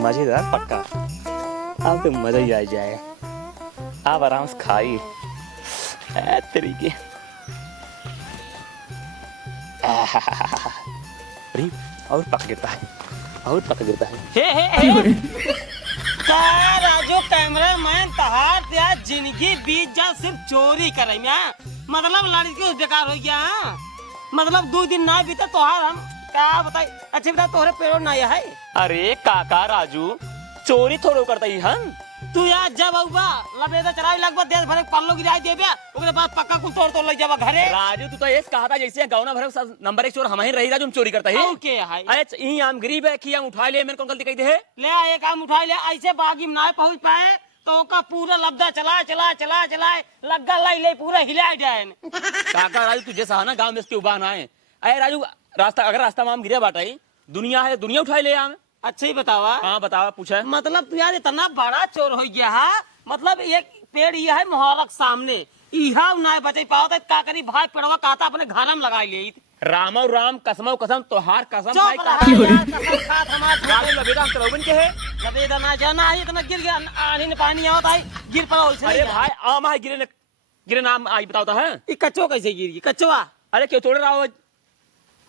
मजेदार पक्का। अब तो मजा ही आ जाए। आप आराम से खाई तरीके। अरे और पक गिरता है, और पक गिरता है। हे क्या राजू कैमरामैन तहार त्या जिंदगी बीत जा सिर्फ चोरी करे में, मतलब लड़की बेकार हो गया। मतलब 2 दिन ना बीते तोहार हम क्या बताई। अच्छा बता तोहरे पेड़ो ना है। अरे काका राजू चोरी थोड़ो करता ही हम। तू यार जब आऊबा लबेदा चराई लगभग देश भर पल्लो गिराई देबे ओकरे बाद पक्का कुल तोड़ ले जाबा घरे। राजू तू तो ये कहा था जैसे गाँव भर नंबर 1 चोर हम ही रही राजू, हम चोरी करता है। ओके है अरे यही हम गरीब है कि हम उठा ले, मेरे को गलती कही दे है। ले आ एक काम उठा ले, ऐसे बागी में ना पहुंच पाए तो का पूरा लब्दा चला चला चला चलाए लग्गा लाई ले पूरा हिला जाए। काका राजू तुझे सहा ना गाँव में इसके उबा ना है। अरे राजू रास्ता अगर रास्ता में हम गिरे बाटाई दुनिया है, दुनिया उठाई ले हम। अच्छा ही बतावा। हाँ बतावा पूछा। मतलब तू यार इतना बड़ा चोर हो गया है, मतलब एक पेड़ ये है मोहरक सामने इहा ना बचे पाओ तो का करी भाई पेड़वा कहता अपने घर में लगा ले। रामो राम कसमो कसम तोहार कसम भाई चुप का रहा यार, कसम खात हमार राजू लबेदा हम करौबन के है। लबेदा ना जाना है इतना गिर गया आनी ने पानी आवता है गिर पड़ा वैसे अरे नहीं भाई आम है गिरे गिरे नाम आई बताता है। ये कच्चो कैसे गिर गई कच्चवा। अरे क्यों तोड़ रहा हो।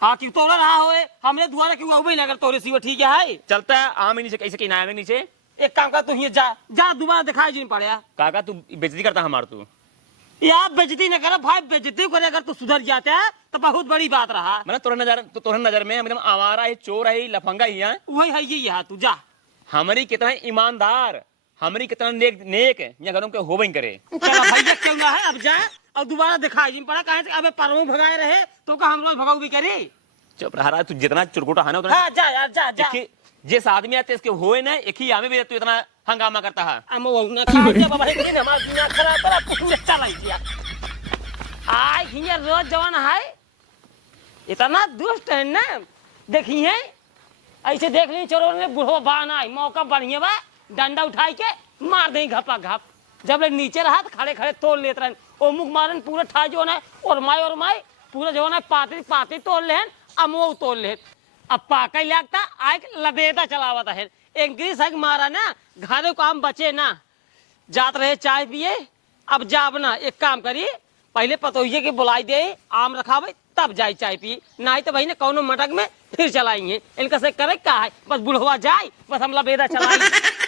हाँ कि तोड़ रहा होए हमने दुआरा क्यों अबे ना अगर तोरे सिवा ठीक है। चलता है आम ही नीचे कैसे की ना नीचे। एक काम कर तू ही जा जा दोबारा दिखाई जी पड़या। काका तू बेइज्जती करता हमार तू। यार बेइज्जती न कर भाई, बेइज्जती करे अगर तू सुधर जाता है तो बहुत बड़ी बात रहा। मैंने तोहर नजर में मतलब आवारा है, चोर है, लफंगा ही है। वही है ये यहाँ तू जा। हमारी कितना ईमानदार, हमारी कितना नेक या घरों के होबे करे। चलो भैया क्यों ना है अब जा और दोबारा दिखाई जी पड़ा कहे अबे परमो भगाए रहे तो का हम रोज भगाऊ भी करी। चुप रहा तू, जितना चुरकुटा है ना उतना। हाँ जा यार जा जा। जिस आदमी आते इसके होए ना एक ही आमे भी तू इतना हंगामा करता है। अमो ना खा जा बाबा लेकिन हमार दुनिया खराब करा पूरे चलाई दिया। आय हिया रोज जवान है इतना दुष्ट है ना देखिए ऐसे देख ली चोरों ने बुढ़ो बाना मौका बढ़िया बा डंडा उठाई के मार दे घपा घप। जब ले नीचे रहा तो खड़े खड़े तोड़ लेते रहे ओ मुख मारन पूरा ठा जो है और माय पूरा जो है पाती पाती तोड़ ले अमो तोड़ ले। अब पाका लगता आय लबेदा चलावता है इंग्लिश है मारा ना घरों काम बचे ना जात रहे चाय पिए। अब जाब ना एक काम करी पहले पतोहिए के बुलाई दे आम रखा भाई तब जाए चाय पिए, नहीं तो भाई ने कौनो मटक में फिर चलाएंगे। इनका से करे का है बस बुढ़वा जाए बस हम लबेदा चलाए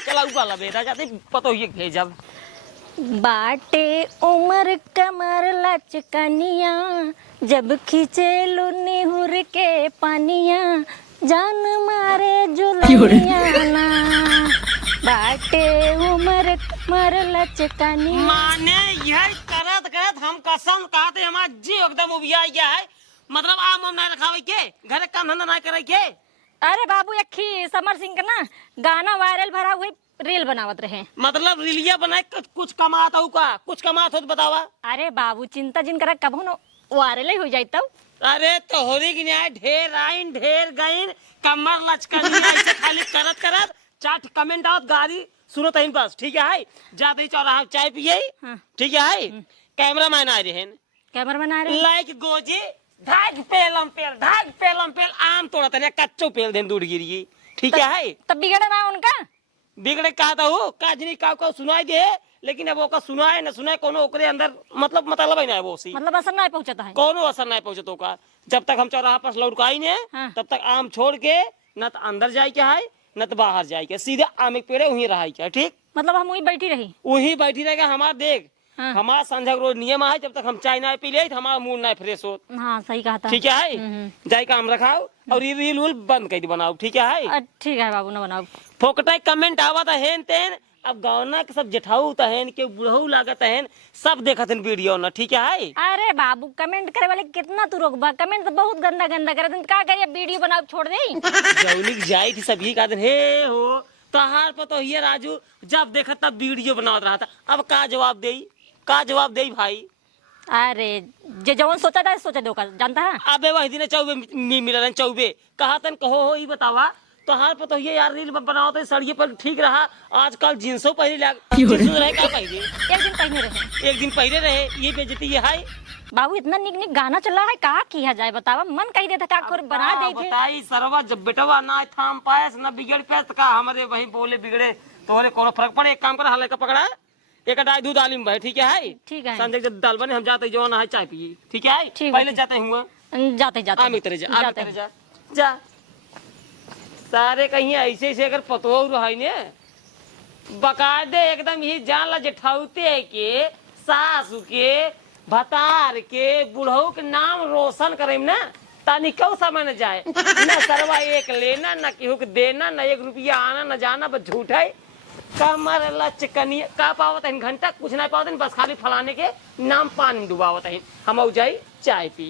चलाऊगा लबेदा जाते पतोहिए के जब बाटे उमर कमर लचकनिया जब खींचे लुनी हुर के पानिया जान मारे जुलनिया ना बाटे उमर कमर लचकनिया। माने यह करत करत हम कसम कहते हमारा जी एकदम उबिया गया है। मतलब आम हम ना रखावे के घर काम धंधा ना करे के। अरे बाबू यखी समर सिंह का ना गाना वायरल भरा हुई रील बनावत रहे। मतलब रीलिया बनाए कुछ कमाता हूँ का कुछ कमात हो तो बतावा। अरे बाबू चिंता जिन करा कबो न वायरल ही हो जाए तब। अरे तो होरी की न्याय ढेर आइन ढेर गइन कमर लचकनी ऐसे खाली करत करत चाट कमेंट आवत गाड़ी सुनो तहिन बस ठीक है जाते चौराहा चाय पिए। हाँ। ठीक है कैमरा मैन आ रहे हैं कैमरा बना रहे लाइक गोजी ढाक पेल आम तोड़ा तने कच्चो पेल देन दूर गिरी ठीक है। तब बिगड़ा ना उनका बिगड़े कहता हूँ काजनी का सुनाई दे लेकिन अब ओका सुनाए न सुनाए कोनो ओकरे अंदर मतलब ही ना है वो सी मतलब असर ना पहुंचता है। कोनो असर नहीं पहुंचे तो का जब तक हम चौराहा पर लौटकाई ने हाँ। तब तक आम छोड़ के न तो अंदर जाए के है न तो बाहर जाए के सीधे आम एक पेड़े वहीं रहा क्या ठीक। मतलब हम वही बैठी रही वहीं बैठी रहेगा हमार देख। हाँ। हमारा संझा रोज नियम है जब तक हम चाय ना पी ले हमारा मूड ना फ्रेश हो। हाँ सही कहा था। ठीक है जाए काम रखाओ और ये रील उल बंद कर दी बनाओ ठीक है। ठीक है बाबू ना बनाओ। फोकटा कमेंट आवा था हेन तेन अब गावना के सब जेठाऊ तहन के बुढ़ऊ लागत है सब देखत वीडियो ना ठीक है। अरे बाबू कमेंट करे वाले कितना तू रोकबा कमेंट तो बहुत गंदा गंदा करे का करिए वीडियो बनाओ छोड़ दे। जौनिक जाई थी सभी का हे हो तहार पर तो ये राजू जब देखा तब वीडियो बनावत रहा था अब का जवाब दे भाई। अरे जे जवन सोचा था सोचा दो का जानता है। अबे वही दिन चौबे मिलल चौबे कहा तन कहो हो ई बतावा तो हार पर तो ये यार रील बनाओ तो सड़िए पर ठीक रहा। आजकल जींसों पहले जींसों रहे क्या पहले एक दिन पहने रहे। एक दिन पहले रहे ये बेइज्जती ये है। बाबू इतना निक निक गाना चल रहा है, कहा किया जाए बतावा, मन कही देता का खोर बना दे के। बताई सरवा जब बेटवा ना थाम पाएस ना बिगड़ पाएस तो का हमारे वही बोले बिगड़े तोहरे कोनो फर्क पड़े। एक काम कर हल्का पकड़ा एक डाई दूध आलिम भाई ठीक है। ठीक है संजय जब दाल बने हम जाते जवान है चाय पिए ठीक है। ठीक पहले है। जाते हुए जाते जाते आमी तेरे जा आमी जाते तेरे जा जा सारे कहीं ऐसे ऐसे अगर पतो रहा ने बकायदे एकदम ही जान ला जेठाउते के सासू के भतार के बुढ़ऊ के नाम रोशन करे ना तानी क्यों समय न जाए न सरवा एक लेना न केहू के देना न 1 रुपया आना न जाना बस झूठ है। कमर लचकनी का पावत है घंटा कुछ नहीं पावत बस खाली फलाने के नाम पानी में डुबावत है। हम जाई चाय पी।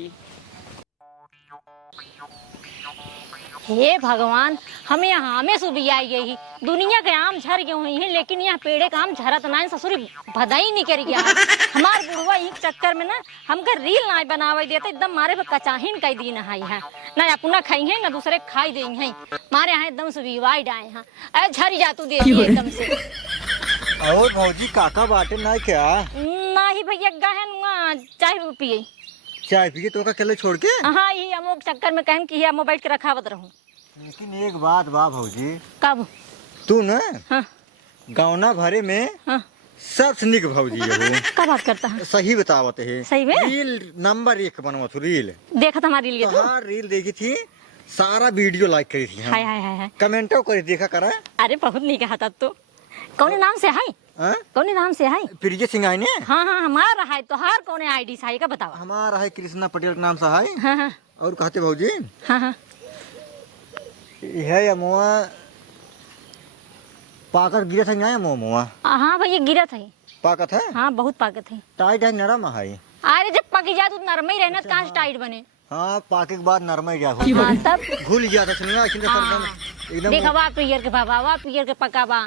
हे भगवान, हम यहाँ आमे सुबह आई गई दुनिया के आम झर गए हुई हैं, लेकिन यहाँ पेड़े का आम झरत ना ससुरी भदाई नहीं कर गया। हमार बुढ़वा एक चक्कर में ना हमका रील ना बनावे देते एकदम मारे पे कचाहीन कई दिन है ना अपना खाई है ना दूसरे खाई दे हैं मारे यहाँ एकदम से विवाह डाए हैं। अरे झरी जा तू दे एकदम से। और भौजी काका बाटे ना क्या? ना ही भैया गहन चाय पिए चाय पी के तो का केले छोड़ के? हाँ यही अमोक चक्कर में कहन की हम बैठ के रखावत रहूं। लेकिन एक बात बा भौजी, कब तू न हाँ गावना भरे में हाँ सबसे निक भौजी है। का बात करता है? सही बतावत है। सही में? रील नंबर 1 बनवत रील। देखा था हमारी लिए तो हाँ रील देखी थी, सारा वीडियो लाइक करी थी। हाय हाय हाय हाय। कमेंटो करी देखा करा। अरे बहुत नहीं कहा था तो कौन नाम से है? हाँ? कौन नाम से है? प्रिय सिंह है ने? हाँ हाँ हमारा है तो हर कौन आईडी से है का बताओ। हमारा है कृष्णा पटेल के नाम से है। हाँ हाँ और कहते भौजी हाँ हाँ है अमुआ पाकर गिरा था ना अमुआ हाँ भैया गिरा था। पाकत है? हाँ बहुत पाकत है। टाइट है नरम है? अरे जब पकी जाए तो नरम ही रहना कहाँ से टाइट बने। हाँ पाके के बाद नरम ही जा हाँ तब घुल गया था सुनिया हाँ एकदम। देखा वा पियर के बाबा वा पियर के पका बा।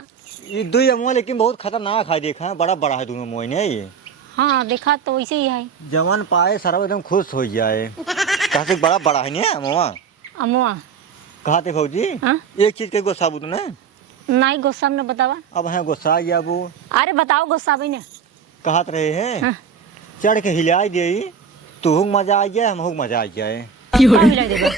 ये दो अमुआ लेकिन बहुत खतरनाक है। देखा है बड़ा बड़ा है दोनों मुँह ने। ये हाँ देखा तो वैसे ही है। जवन पाए सारा एकदम खुश हो जाए। कहा से बड़ा बड़ा है ने अमुआ? अमुआ कहा थे भौजी हाँ एक चीज के गुस्सा बुत ने नहीं गुस्सा में बतावा। अब है गुस्सा या वो अरे बताओ गुस्सा भी ने कहत रहे हैं हाँ। चढ़ के हिलाई दे तू मजा आ जाए हम मजा आ जाए। का मिला देबो?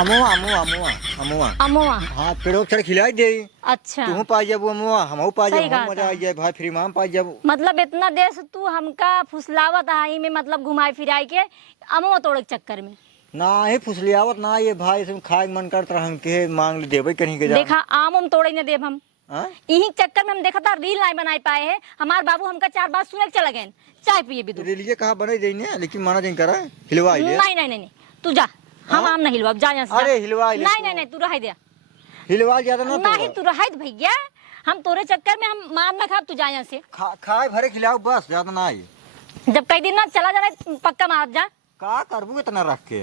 अमुआ अमुआ अमुआ अमुआ अमुआ हाँ पेड़ों पर चढ़ के हिलाई दे अच्छा तू पा जाबू अमुआ हम पा सही जाबू कहा मजा था। आ जाए भाई फ्री माम पा जाबू। मतलब इतना देश तू हमका फुसलावत है में मतलब घुमाई फिराई के अमुआ तोड़े के चक्कर में। ना ही फुसलियावत ना ये भाई इसमें खाए मन करता हम के मांग ले देवे कहीं के जा। देखा आम हम तोड़े न देव हम हाँ? यही चक्कर में हम देखा था रील नहीं बनाई पाए है। हमार बाबू हमका 4 बार सुने के चला गए चाय पिए भी तू। रेलिए कहा बने देने लेकिन माना नहीं करा हिलवा ले। नहीं नहीं नहीं तू जा हम आम नहीं हिलवा जा यहाँ से। अरे हिलवा ले नहीं नहीं नहीं तू रह दे हिलवा ज्यादा ना नहीं तू रह दे भैया हम तोरे चक्कर में हम मार ना खा तू जा यहाँ से। खाए भरे खिलाओ बस ज्यादा ना आई। जब कई दिन ना चला जाना पक्का मार जा। का करबू इतना रख के?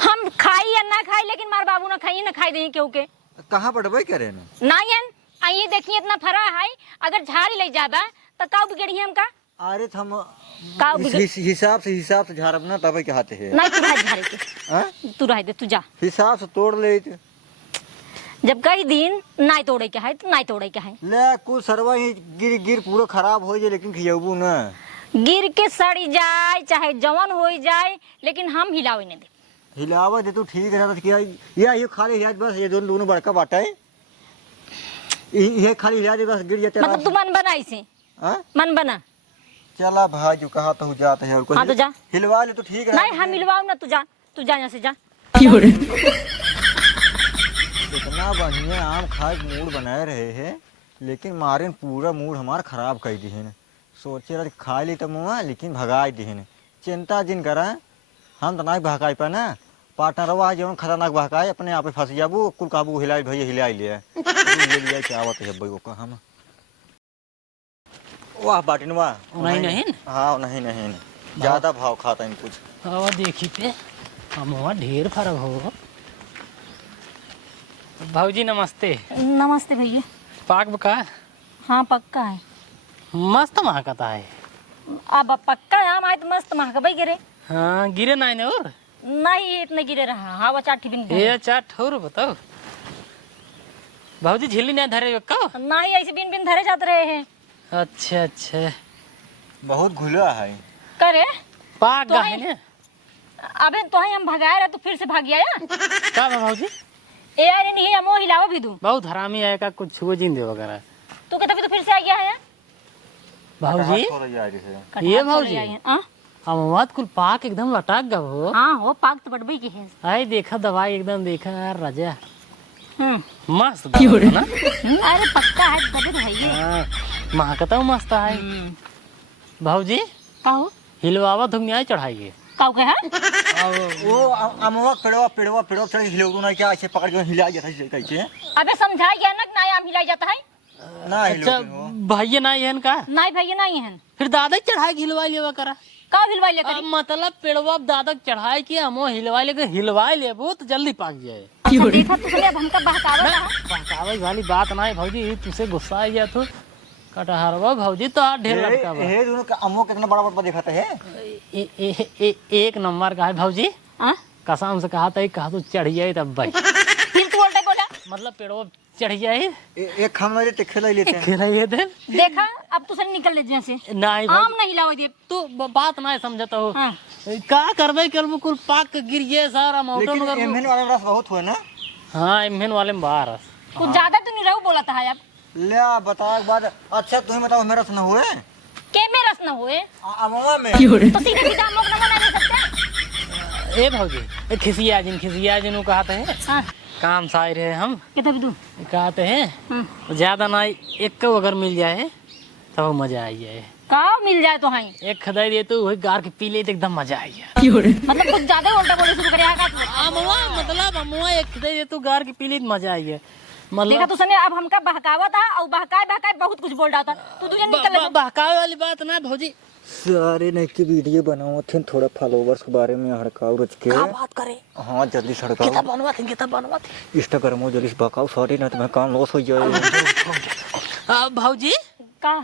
हम खाई या ना खाई लेकिन मार बाबू ना खाई ना खाई दे क्यों के कहाँ बढ़बे करे ना? नहीं आइए देखिए इतना फरा है अगर झाड़ी ले जाबा तो का बिगड़ी हमका। अरे हम का हिसाब से झाड़ब ना तब कहते हैं। नहीं तू रह झाड़ी के हाँ? तू रह दे तू जा। हिसाब से तोड़ ले जब कई दिन नहीं तोड़े के है तो नहीं तोड़े के है। ले कुछ सरवा ही गिर गिर पूरा खराब हो जाए लेकिन खियाबू ना। गिर के सड़ी जाए चाहे जवन हो जाए लेकिन हम हिलावे नहीं दे। हिलावा दे तू ठीक है तो क्या ये खाली हिला बस ये दोनों बड़का बाटा है ये खाली हिला दे बस गिर जाते। मतलब तू मन बना इसे मन बना चला भाई जो कहा तो जाता है और हाँ तो जा हिलवा ले तो ठीक है। नहीं हम हिलवाऊ ना तू जा यहाँ से जा। इतना बढ़िया आम खाए मूड बनाए रहे हैं लेकिन मारे पूरा मूड हमारा खराब कर दी है। सोचे रहे खा ली तो मुआ लेकिन भगाई दी है। चिंता जिन करा हम तो नहीं भगाई पे ना पार्टनरवा जो खतरनाक भगाए अपने आप फंस जाबू कुल काबू हिलाई भैया हिलाई लिया लिया क्या आवत है भाई को हम वाह बाटिनवा नहीं नहीं हाँ नहीं नहीं ज्यादा भाव खाता इन कुछ। हवा देखी पे अमुआ ढेर फर्क हो। भाऊजी नमस्ते। नमस्ते भैया। पाक बका हाँ पक्का है मस्त महकता है। अब पक्का आम आए तो मस्त महकबे गिरे। हाँ गिरे नहीं और नहीं इतने गिरे रहा हवा चाटी बिन ये चार ठोर बताओ भाजी झिल्ली नहीं धरे का? ना ही ऐसे बिन बिन धरे जाते रहे हैं। अच्छा अच्छा बहुत घुला है। करे पाक तो गा है- है ना? अबे तो ही हम भगाए रहे तो फिर से भाग गया का भाजी ए अरे नहीं हमो हिलाओ भी दूं। बहुत हरामी है का कुछ छुओ जिंदे वगैरह। तू कहता भी तो फिर से आ गया है। भाजी हो रही है जैसे। ये भाजी हां अमवात कुल पाक एकदम लटाक गा हो। हां हो पाक तो बड़बई की है। आई देखा दवाई एकदम देखा यार राजा मस्त ना दवाई ना। अरे पक्का है तबे तो है ये। हाँ, महकता हूँ मस्त है भाजी। काहो हिलवावा तुम न्याय चढ़ाइए काहो के है? वो अमवा पेड़वा चढ़ हिलो ना क्या ऐसे पकड़ के हिला जाता है कैसे? अबे समझाया गया ना कि ना आम हिलाई जाता है। ना अच्छा हिलो। भैया ना यहन का ना भैया ना ही है। फिर दादा चढ़ाई हिलवाई लेवा करा। का हिलवाई ले अब करी? मतलब पेड़वा दादा चढ़ाई के हमो हिलवाई लेके हिलवाई लेबो तो जल्दी पाक जाए। अच्छा देखा तू चले अब हमका बहकावा रहा। बहकावे वाली बात ना है भाजी तुझसे गुस्सा आ गया तो कटहरवा भाजी तो आज ढेर लटका बा। हे दोनों का अमो कितना बड़ा बड़ा दिखाता है। एक नंबर का है भाजी। हां कसम से कहा तो चढ़ जाए तब भाई फिर तू उल्टा बोला। मतलब पेड़वा चढ़ जाए एक हम ले ते खेला लेते हैं। खिलाइए थे देखा अब तू से निकल ले जैसे नहीं आम नहीं हिलाओ दे। तू बात ना समझता हो। हां का करबे करबो कुल पाक के गिर गए सारा मोटो लेकिन मगर। एमएन वाला रस बहुत हुआ ना। हाँ इम्हन वाले में बाहर कुछ ज्यादा तो नहीं रहू बोला था अब। ले बता एक बात। अच्छा तुम बताओ मेरा सुना हुए के में रस न हुए अमवा में तो सीधा सीधा हम लोग न बना दे सकते। ए भाजी खिसिया जिन कहते हैं हां काम साई रहे हम कितना भी दूं। कहते हैं ज्यादा ना एक अगर मिल जाए तो मजा आई जाए। का मिल जाए तो हां एक खदाई दे तो वही गार के पी ले तो एकदम मजा आई जाए। मतलब कुछ ज्यादा उल्टा बोले शुरू करे का तू। अमवा मतलब अमवा एक खदाई दे तो गार के पी ले तो मजा आई है। देखा मतलब तू सने अब हमका बहकावा था और बहकाए बहुत कुछ बोल रहा था। तू तुझे निकल ले। बहकावे वाली बात ना भाजी। सारे नहीं की वीडियो बनाओ थे थोड़ा फॉलोवर्स के बारे में हड़काओ रच के। क्या बात करे हाँ जल्दी सड़काओ किताब बनवा थे इंस्टाग्राम में जल्दी बकाओ सॉरी ना तुम्हें काम लॉस हो जाए। भाजी का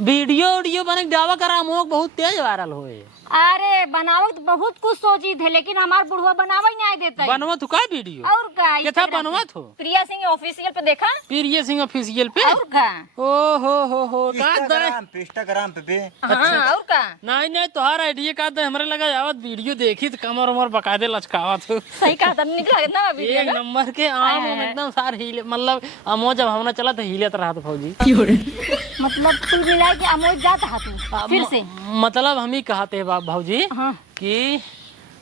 वीडियो बने दावा करा मोक बहुत तेज वायरल होए। अरे बनावत बहुत कुछ सोची थे लेकिन हमार बुढ़वा बनावा ही नहीं देता है। बनवा तू का वीडियो और का कितना बनवा थो? प्रिया सिंह ऑफिशियल पे देखा। प्रिय सिंह ऑफिशियल पे और का ओ हो का इंस्टाग्राम पे हाँ और का नहीं तोहार आइडिया का दे हमरे लगा आवत वीडियो देखी तो कमर उमर बकायदे लचकावा तो सही कहा था निकला ना अभी एक नंबर के आम एकदम सार हिले मतलब अमो जब हमने चला तो हिलत रहा तो फौजी। मतलब कुल मिला के अमोद जाता है तू फिर से। मतलब हम ही कहते हैं भाजी हाँ कि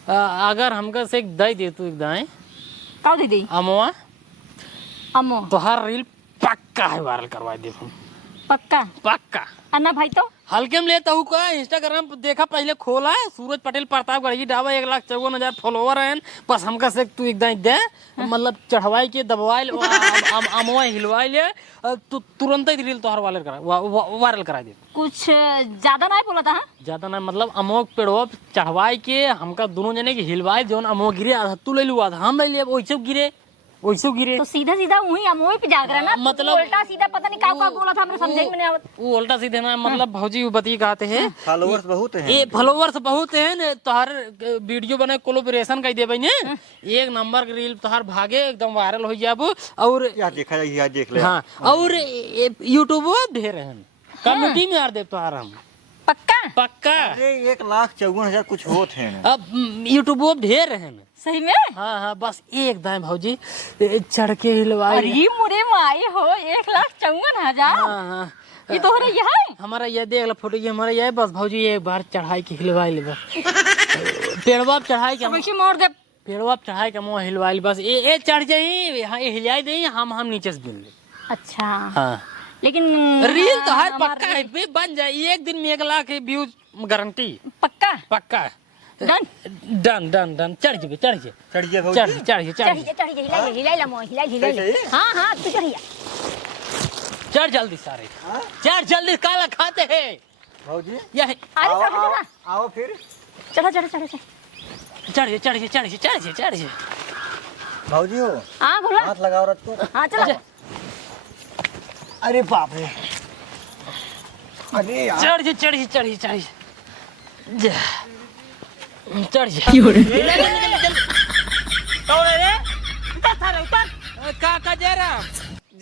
अगर हमका से एक दई दे तू एक दाएं का दीदी अमोआ अमो तो हर रील पक्का है वायरल करवा दे हम पक्का पक्का। अन्ना भाई तो हल्के में लेता हूँ का इंस्टाग्राम पे देखा पहले खोला है सूरज पटेल प्रतापगढ़ डावा 1,54,000 फॉलोवर हैं बस हमका से तू एकदम दे मतलब चढ़वाई के दबवाई अमवा हिलवाई ले तू तुरंत ही रील तोहर वायरल करा दे। कुछ ज्यादा नहीं बोला था। ज्यादा ना मतलब अमोक पेड़वा चढ़वाई के हमका दोनों जने के हिलवाई जोन अमो गिरे आधा तू ले लुआ था हम ले लिए वैसे गिरे तो सीधा सीधा वही अमोई पे जाग रहा ना मतलब उल्टा सीधा पता नहीं का बोला था हमने समझे में नहीं आवत। वो उल्टा सीधे ना मतलब भौजी वो बती कहते हैं फॉलोवर्स बहुत हैं। ये फॉलोवर्स बहुत हैं न तोहर वीडियो बने कोलैबोरेशन कर देबे ने एक नंबर के रील तोहर भागे एकदम वायरल हो जाबो और यार देखा यार देख ले। हाँ और यूट्यूब ढेर हैं कमेटी में यार दे तोहर हम पक्का अरे 1,54,000 कुछ होते हैं। अब यूट्यूब ढेर हैं सही में। हाँ बस एक दाएं भौजी चढ़ के हिलवाई। अरे मुरे माई हो 1,54,000। हाँ ये तो हो रही है हमारा ये देख लो फोटो ये हमारा ये बस भौजी एक बार चढ़ाई के हिलवाई ले बस पेड़वा चढ़ाई के वैसे मोड़ दे पेड़वा चढ़ाई के मुँह हिलवाई बस ये चढ़ जाई हाँ ये हिलाई दे हम नीचे से गिन ले। अच्छा हाँ लेकिन रील तो हर पक्का है बे बन जाए एक दिन में 1,00,000 व्यूज गारंटी पक्का डन चढ़ जे चढ़ हाँ तू चढ़िया चढ़ जल्दी सारे चढ़ जल्दी काला खाते हैं भौजी यह आओ फिर चढ़ भौजी हो हाँ बोला हाथ लगाओ रथ को। हाँ चलो अरे बाप रे अरे यार चढ़ का जा रहा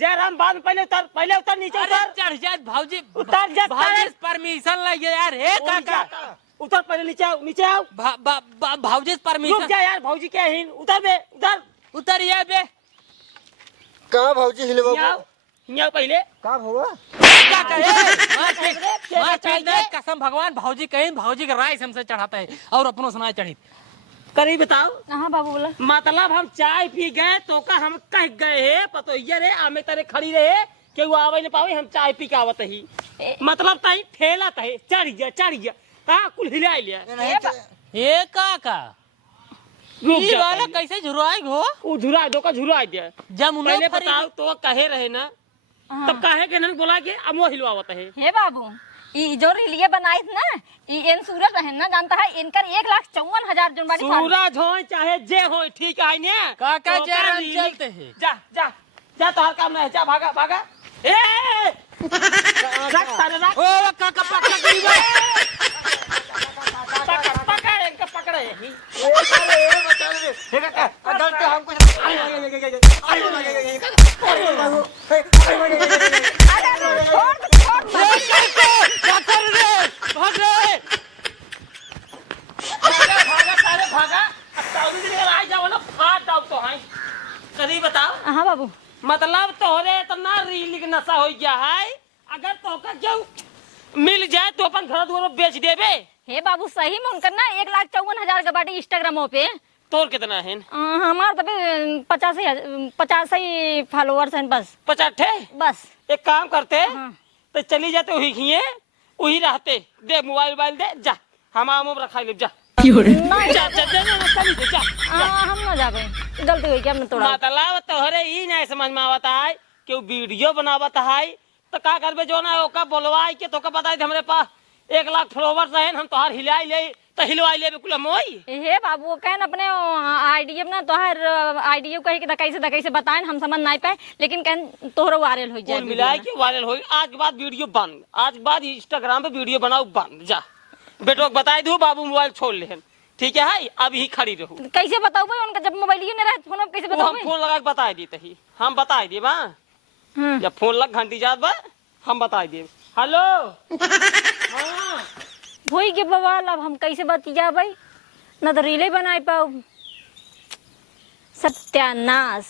जयराम बाद में पहले उतर नीचे अरे उतर चढ़ जा भाऊजी उतर जा भाऊजी परमिशन लगे यार हे काका उतर पहले नीचे आओ नीचे आओ भाऊजी रुक परमिशन जा यार भौजी क्या है उतर बे उतर उतर ये बे का भौजी हिलवा यहाँ पहले का हुआ काका मार पीट दे कसम भगवान भाऊजी कहीं भाऊजी का राय हमसे चढ़ाता है और अपनों सुनाए चढ़ी करी बताओ हाँ बाबू बोला मतलब हम चाय पी गए तो का हम कह गए है पतो ये रे आमे तारे खड़ी रहे कि वो आवे न पावे हम चाय पी के आवत ही मतलब ताई ठेला तहे चढ़ गया हाँ कुल हिला लिया हे काका ये वाला कैसे झुरवाई हो वो झुरा दो का झुरा दिया जमुना पहले बताओ तो कहे रहे ना तब काहे के नन बोला के अब वो हिलवावत है हे बाबू ई जो रीलिए बनाई थी ना ई इन सूरज बहन ना जानता है इनकर 1,54,000 जोन बाड़ी सूरज हो चाहे जे हो ठीक है ने काका तो जयराम रीली- चलते हैं जा तो हर काम नहीं है जा भागा ए रख सारे रख ओ काका पकड़ गरीब पकड़ इनका पकड़े गलती हमको भागा कभी बताओ हाँ बाबू मतलब तोहरे इतना रील नशा हो गया है अगर तोका क्यों मिल जाए तो अपन घर द्वार बेच देबे हे बाबू सही में उनकर ना 1,54,000 का बाटी इंस्टाग्राम पे तोर कितना है हमार तभी 50 ही फॉलोअर्स हैं बस 50 ठे बस एक काम करते हाँ। तो चली जाते वही खिए वही रहते दे मोबाइल दे जा हम आम रखा ले जा नहीं जा जा जा जा चली जा हम ना जाबे गलती हुई क्या हमने तोड़ा मतलब तोहरे ई नहीं समझ में आवता है कि वो वीडियो बनावत है तो का करबे जो ना ओका बोलवाई के तोका बताई दे हमरे पास 1 लाख फॉलोवर्स हैं हम तोहार हिलाई ले तो हिलवाई ले बिल्कुल हम होई हे बाबू कहन अपने आईडी अपना तोहर आईडी कहे कि दकई से बताएं हम समझ नहीं पाए लेकिन कहन तोहरो वायरल हो जाए कुल मिलाए के वायरल होई आज के बाद वीडियो बंद आज के बाद इंस्टाग्राम पे वीडियो बनाओ बंद जा बेटो को बताई दू बाबू मोबाइल छोड़ ले ठीक है अभी ही खड़ी रहू कैसे बताऊ भाई उनका जब मोबाइल ही नहीं रहे फोन कैसे वो बताऊ हम फोन लगा के बता दी तही हम बता दिए बा जब फोन लग घंटी जात बा हम बता दिए हेलो हाँ वही के बवाल अब हम कैसे बतिया भाई ना तो रीले बनाए पाऊ सत्यानाश।